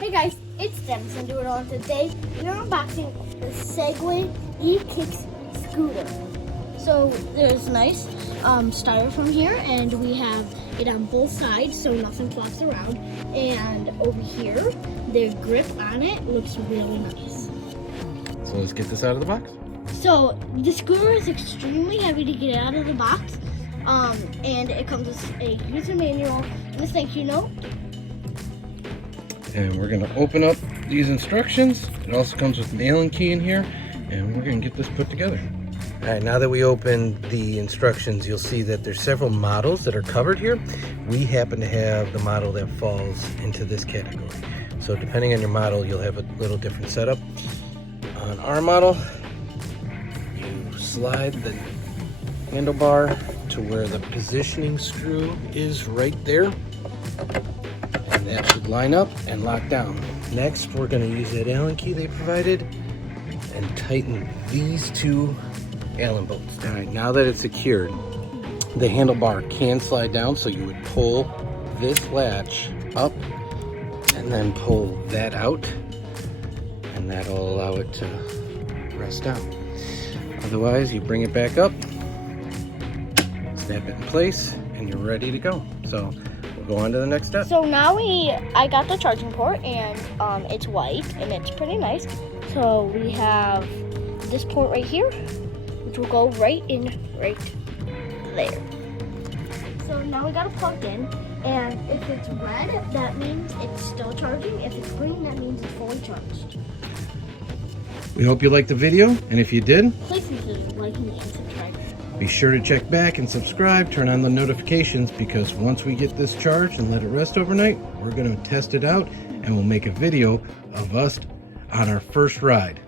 Hey guys, it's Dennis and doing on today. We're unboxing the Segway eKick scooter. So there's nice styrofoam here, and we have it on both sides so nothing flops around. And over here, the grip on it looks really nice. So let's get this out of the box. So the scooter is extremely heavy to get out of the box, and it comes with a user manual and a thank you note. And we're gonna open up these instructions. It also comes with an Allen key in here, and we're gonna get this put together. All right, now that we opened the instructions, you'll see that there's several models that are covered here. We happen to have the model that falls into this category. So depending on your model, you'll have a little different setup. On our model, you slide the handlebar to where the positioning screw is right there. And that should line up and lock down. Next, we're going to use that Allen key they provided and tighten these two Allen bolts. All right, now that it's secured, the handlebar can slide down, so you would pull this latch up and then pull that out, and that'll allow it to rest down. Otherwise, you bring it back up, snap it in place, and you're ready to go. So we'll go on to the next step. So now I got the charging port, and it's white and it's pretty nice. So we have this port right here, which will go right there. So now we got it plugged in, and if it's red, that means it's still charging. If it's green, that means it's fully charged. We hope you liked the video, and if you did, Please consider liking and subscribing. be sure to check back and subscribe, turn on the notifications, because once we get this charged and let it rest overnight, we're going to test it out and we'll make a video of us on our first ride.